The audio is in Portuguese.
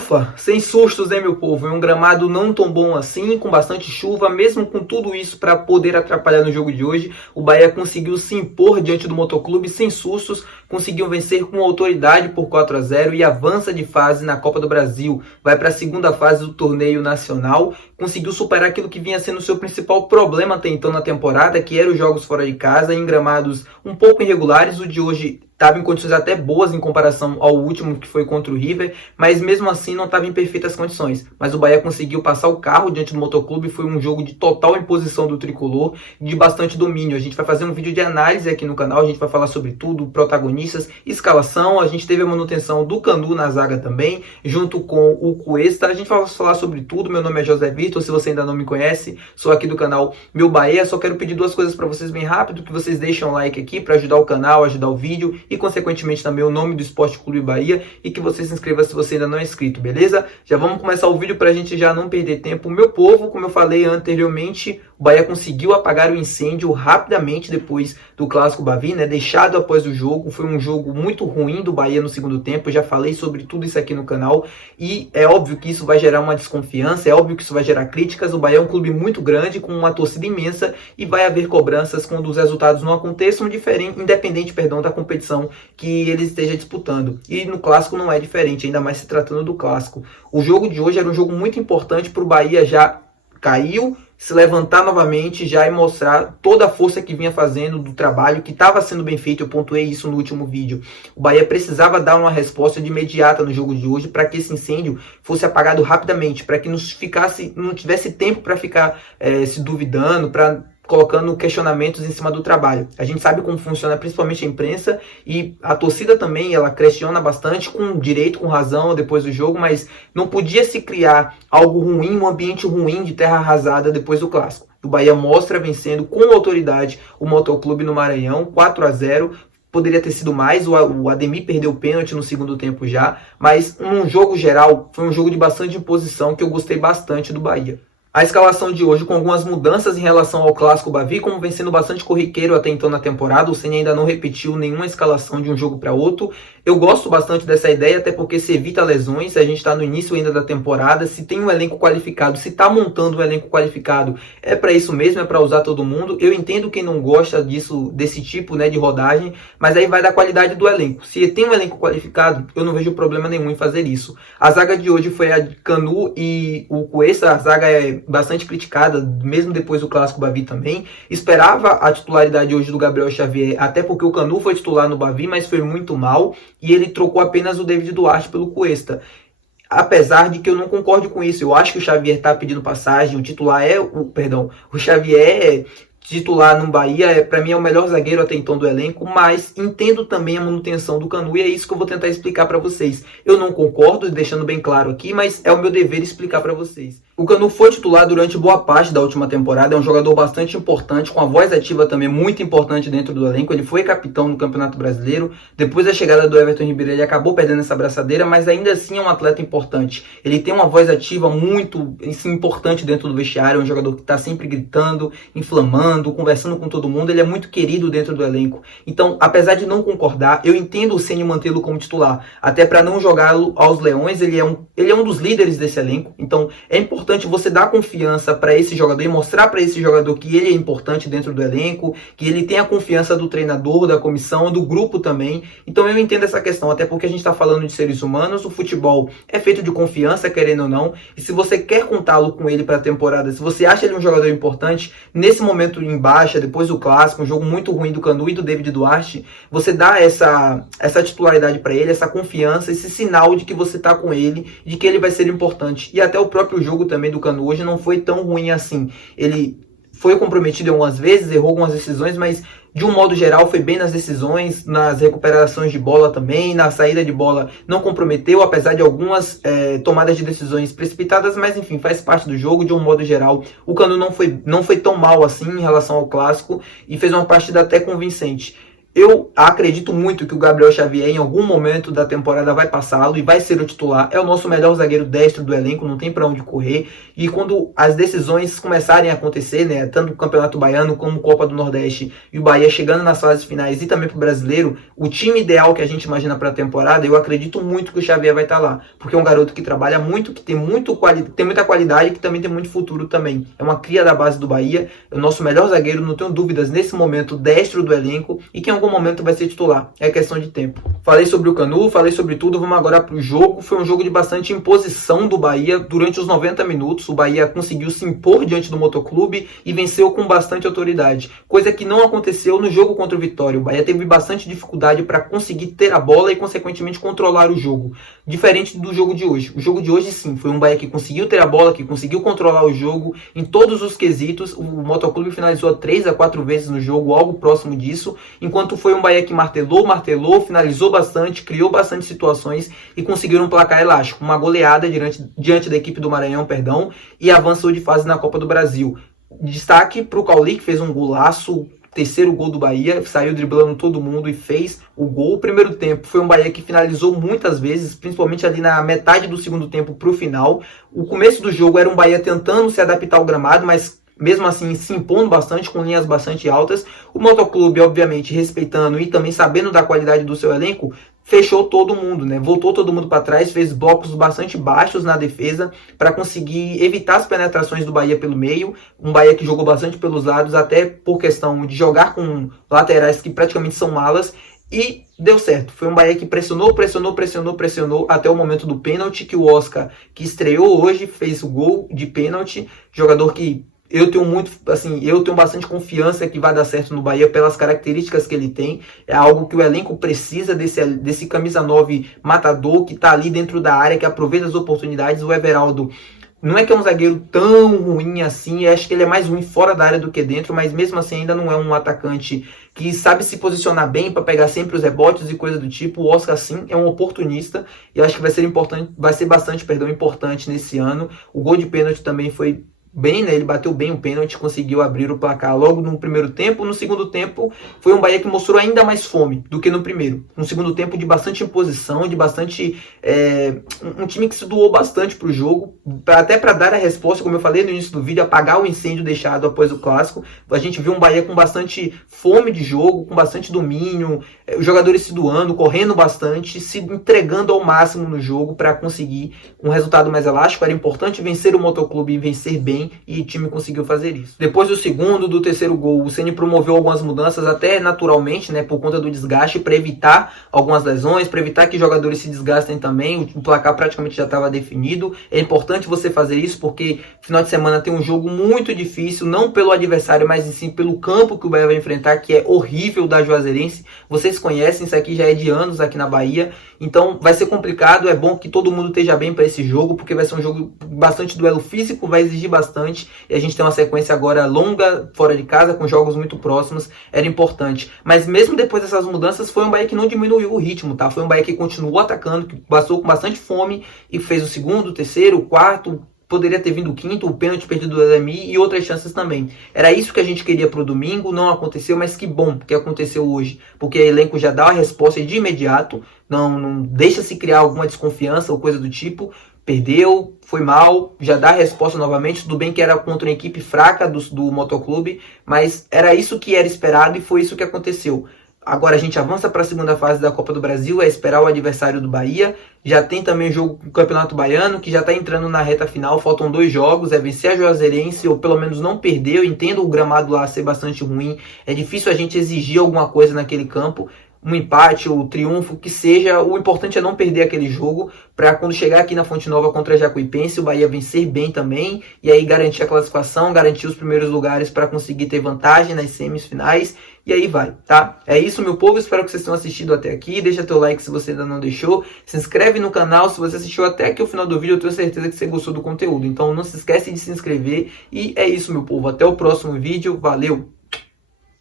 Ufa, sem sustos, né, meu povo? É um gramado não tão bom assim, com bastante chuva. Mesmo com tudo isso para poder atrapalhar no jogo de hoje, o Bahia conseguiu se impor diante do Motoclube sem sustos, conseguiu vencer com autoridade por 4-0 e avança de fase na Copa do Brasil. Vai para a segunda fase do torneio nacional, conseguiu superar aquilo que vinha sendo o seu principal problema até então na temporada, que era os jogos fora de casa, em gramados um pouco irregulares. O de hoje estava em condições até boas em comparação ao último, que foi contra o River, mas mesmo assim não estava em perfeitas condições. Mas o Bahia conseguiu passar o carro diante do Motoclube. Foi um jogo de total imposição do tricolor, de bastante domínio. A gente vai fazer um vídeo de análise aqui no canal, a gente vai falar sobre tudo, protagonistas, escalação. A gente teve a manutenção do Canu na zaga também, junto com o Cuesta. A gente vai falar sobre tudo. Meu nome é José Vitor, se você ainda não me conhece, sou aqui do canal Meu Bahia. Só quero pedir duas coisas para vocês bem rápido, que vocês deixem um like aqui para ajudar o canal, ajudar o vídeo e consequentemente também o nome do Esporte Clube Bahia, e que você se inscreva se você ainda não é inscrito, beleza? Já vamos começar o vídeo para a gente já não perder tempo. Meu povo, como eu falei anteriormente, o Bahia conseguiu apagar o incêndio rapidamente depois do Clássico Bavi, né? Deixado após o jogo. Foi um jogo muito ruim do Bahia no segundo tempo. Eu já falei sobre tudo isso aqui no canal e é óbvio que isso vai gerar uma desconfiança, é óbvio que isso vai gerar críticas. O Bahia é um clube muito grande, com uma torcida imensa, e vai haver cobranças quando os resultados não aconteçam, independente da competição que ele esteja disputando. E no Clássico não é diferente, ainda mais se tratando do Clássico. O jogo de hoje era um jogo muito importante para o Bahia já caiu, se levantar novamente já e mostrar toda a força que vinha fazendo do trabalho, que estava sendo bem feito. Eu pontuei isso no último vídeo. O Bahia precisava dar uma resposta de imediata no jogo de hoje para que esse incêndio fosse apagado rapidamente, para que não tivesse tempo para ficar se duvidando, para colocando questionamentos em cima do trabalho. A gente sabe como funciona principalmente a imprensa, e a torcida também, ela questiona bastante, com direito, com razão, depois do jogo, mas não podia se criar algo ruim, um ambiente ruim de terra arrasada depois do Clássico. O Bahia mostra vencendo com autoridade o Motoclube no Maranhão, 4-0. Poderia ter sido mais, o Ademir perdeu o pênalti no segundo tempo já, mas num jogo geral, foi um jogo de bastante imposição, que eu gostei bastante do Bahia. A escalação de hoje com algumas mudanças em relação ao Clássico Bavi, como vem sendo bastante corriqueiro até então na temporada. O Ceni ainda não repetiu nenhuma escalação de um jogo para outro. Eu gosto bastante dessa ideia, até porque se evita lesões. A gente está no início ainda da temporada, se tem um elenco qualificado, se está montando um elenco qualificado, é para isso mesmo, é para usar todo mundo. Eu entendo quem não gosta disso, desse tipo, né, de rodagem, mas aí vai da qualidade do elenco. Se tem um elenco qualificado, eu não vejo problema nenhum em fazer isso. A zaga de hoje foi a de Canu e o Cuesta. A zaga é bastante criticada, mesmo depois do Clássico Bavi também. Esperava a titularidade hoje do Gabriel Xavier, até porque o Canu foi titular no Bavi, mas foi muito mal, e ele trocou apenas o David Duarte pelo Cuesta. Apesar de que eu não concordo com isso, eu acho que o Xavier está pedindo passagem. O titular o Xavier titular no Bahia, para mim é o melhor zagueiro até então do elenco, mas entendo também a manutenção do Canu, e é isso que eu vou tentar explicar para vocês. Eu não concordo, deixando bem claro aqui, mas é o meu dever explicar para vocês. O Canu foi titular durante boa parte da última temporada, é um jogador bastante importante, com a voz ativa também muito importante dentro do elenco. Ele foi capitão no Campeonato Brasileiro. Depois da chegada do Everton Ribeiro, ele acabou perdendo essa braçadeira, mas ainda assim é um atleta importante. Ele tem uma voz ativa muito importante dentro do vestiário, é um jogador que está sempre gritando, inflamando, conversando com todo mundo. Ele é muito querido dentro do elenco. Então, apesar de não concordar, eu entendo o Ceni mantê-lo como titular, até para não jogá-lo aos leões. Ele é um dos líderes desse elenco, então é importante você dar confiança para esse jogador e mostrar para esse jogador que ele é importante dentro do elenco, que ele tem a confiança do treinador, da comissão, do grupo também. Então eu entendo essa questão, até porque a gente está falando de seres humanos. O futebol é feito de confiança, querendo ou não, e se você quer contá-lo com ele para a temporada, se você acha ele um jogador importante, nesse momento em baixa, depois do Clássico, um jogo muito ruim do Canu e do David Duarte, você dá essa titularidade para ele, essa confiança, esse sinal de que você está com ele, de que ele vai ser importante. E até o próprio jogo também do Canu hoje não foi tão ruim assim. Ele foi comprometido algumas vezes, errou algumas decisões, mas de um modo geral foi bem nas decisões, nas recuperações de bola também, na saída de bola não comprometeu, apesar de algumas tomadas de decisões precipitadas, mas enfim, faz parte do jogo. De um modo geral, o Canu não foi tão mal assim em relação ao Clássico, e fez uma partida até convincente. Eu acredito muito que o Gabriel Xavier em algum momento da temporada vai passá-lo e vai ser o titular. É o nosso melhor zagueiro destro do elenco, não tem para onde correr. E quando as decisões começarem a acontecer, né, tanto o Campeonato Baiano como Copa do Nordeste e o Bahia chegando nas fases finais e também para o Brasileiro, o time ideal que a gente imagina para a temporada, eu acredito muito que o Xavier vai estar lá. Porque é um garoto que trabalha muito, que tem muita qualidade e que também tem muito futuro também. É uma cria da base do Bahia, é o nosso melhor zagueiro, não tenho dúvidas nesse momento, destro do elenco, e que em algum momento vai ser titular. É questão de tempo. Falei sobre o Canu, falei sobre tudo, vamos agora para o jogo. Foi um jogo de bastante imposição do Bahia durante os 90 minutos. O Bahia conseguiu se impor diante do Motoclube e venceu com bastante autoridade, coisa que não aconteceu no jogo contra o Vitória. O Bahia teve bastante dificuldade para conseguir ter a bola e consequentemente controlar o jogo, diferente do jogo de hoje. O jogo de hoje sim, foi um Bahia que conseguiu ter a bola, que conseguiu controlar o jogo em todos os quesitos. O Motoclube finalizou 3 a 4 vezes no jogo, algo próximo disso, enquanto foi um Bahia que martelou, finalizou bastante, criou bastante situações e conseguiram um placar elástico, uma goleada diante da equipe do Maranhão, e avançou de fase na Copa do Brasil. Destaque para o Cauli, que fez um golaço, terceiro gol do Bahia, saiu driblando todo mundo e fez o gol. O primeiro tempo foi um Bahia que finalizou muitas vezes, principalmente ali na metade do segundo tempo para o final. O começo do jogo era um Bahia tentando se adaptar ao gramado, mas mesmo assim se impondo bastante, com linhas bastante altas. O Motoclube, obviamente, respeitando e também sabendo da qualidade do seu elenco, fechou todo mundo, né? Voltou todo mundo para trás, fez blocos bastante baixos na defesa para conseguir evitar as penetrações do Bahia pelo meio. Um Bahia que jogou bastante pelos lados, até por questão de jogar com laterais que praticamente são alas. E deu certo. Foi um Bahia que pressionou até o momento do pênalti, que o Oscar, que estreou hoje, fez o gol de pênalti. Jogador que eu tenho bastante confiança que vai dar certo no Bahia pelas características que ele tem. É algo que o elenco precisa desse camisa 9 matador que está ali dentro da área, que aproveita as oportunidades. O Everaldo não é que é um zagueiro tão ruim assim, acho que ele é mais ruim fora da área do que dentro, mas mesmo assim ainda não é um atacante que sabe se posicionar bem para pegar sempre os rebotes e coisa do tipo. O Oscar sim é um oportunista e acho que vai ser bastante importante nesse ano. O gol de pênalti também foi bem, né? Ele bateu bem o pênalti, conseguiu abrir o placar logo no primeiro tempo. No segundo tempo foi um Bahia que mostrou ainda mais fome do que no primeiro. Um segundo tempo de bastante imposição, de bastante um time que se doou bastante para o jogo, até para dar a resposta, como eu falei no início do vídeo, apagar o incêndio deixado após o clássico. A gente viu um Bahia com bastante fome de jogo, com bastante domínio, os jogadores se doando, correndo bastante, se entregando ao máximo no jogo para conseguir um resultado mais elástico. Era importante vencer o Motoclube e vencer bem, e o time conseguiu fazer isso. Depois do segundo, do terceiro gol, o Ceni promoveu algumas mudanças, até naturalmente, né, por conta do desgaste, para evitar algumas lesões, para evitar que jogadores se desgastem também. O placar praticamente já estava definido. É importante você fazer isso porque final de semana tem um jogo muito difícil, não pelo adversário, mas sim pelo campo que o Bahia vai enfrentar, que é horrível, da Juazeirense. Vocês conhecem, isso aqui já é de anos aqui na Bahia, então vai ser complicado. É bom que todo mundo esteja bem para esse jogo, porque vai ser um jogo bastante duelo físico, vai exigir bastante, e a gente tem uma sequência agora longa fora de casa, com jogos muito próximos. Era importante, mas mesmo depois dessas mudanças, foi um Bahia que não diminuiu o ritmo, tá? Foi um Bahia que continuou atacando, que passou com bastante fome e fez o segundo, o terceiro, o quarto, poderia ter vindo o quinto, o pênalti perdido do Ademi e outras chances também. Era isso que a gente queria para o domingo, não aconteceu, mas que bom que aconteceu hoje, porque o elenco já dá a resposta de imediato, não deixa se criar alguma desconfiança ou coisa do tipo. Perdeu, foi mal, já dá a resposta novamente. Tudo bem que era contra uma equipe fraca do Motoclube, mas era isso que era esperado e foi isso que aconteceu. Agora a gente avança para a segunda fase da Copa do Brasil, é esperar o adversário do Bahia. Já tem também o jogo com o Campeonato Baiano, que já está entrando na reta final. Faltam 2 jogos, é vencer a Juazeirense ou pelo menos não perder. Eu entendo o gramado lá ser bastante ruim, é difícil a gente exigir alguma coisa naquele campo. Um empate ou triunfo, que seja, o importante é não perder aquele jogo, para quando chegar aqui na Fonte Nova contra a Jacuipense, o Bahia vencer bem também, e aí garantir a classificação, garantir os primeiros lugares para conseguir ter vantagem nas semifinais, e aí vai, tá? É isso, meu povo, espero que vocês tenham assistido até aqui. Deixa teu like se você ainda não deixou, se inscreve no canal se você assistiu até aqui o final do vídeo. Eu tenho certeza que você gostou do conteúdo, então não se esquece de se inscrever. E é isso, meu povo, até o próximo vídeo, valeu!